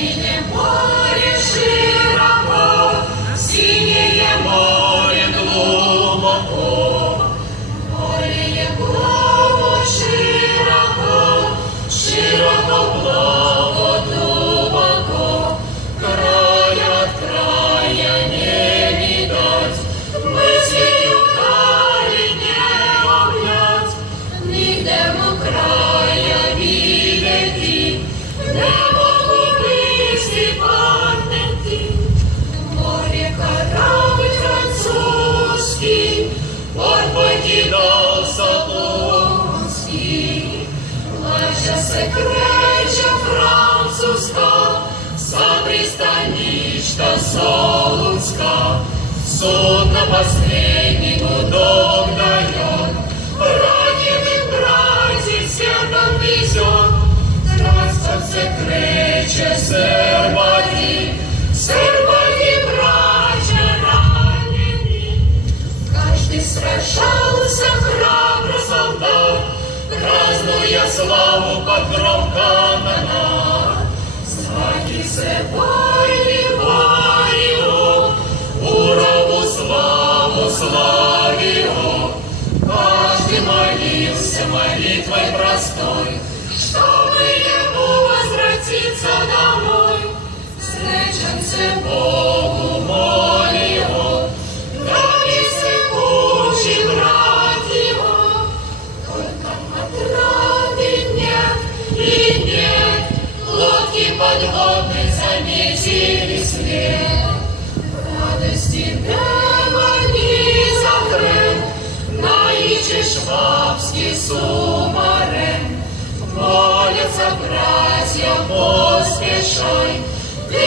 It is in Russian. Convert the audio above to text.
Синее море широко, синее море глубоко, море его широко, широко плавно глубоко, края от края не видать, мыслью дали не обнять, нигде му края видeti, не могу вести памяти. Море корабль французский, порт покидал Сатунский, плача секреча французска, за пристанища Солунска, судно последний гудок дает, раненых братьев сербам везет. Здравствуйте, крече, Сербади, братья ранены. Каждый сражался храбро солдат, празднуя славу под гром канонад. Зваки войны бою, урову славу славию. Каждый молился молитвой простой, чтобы ему возвратиться домой. Встреченце Богу молил, дали сыпучий брат его. Только отрады нет и нет, лодки подводной заметили след. Радости демони закрыл, наичи швабский сумарен. Молятся братья, поспешай, ты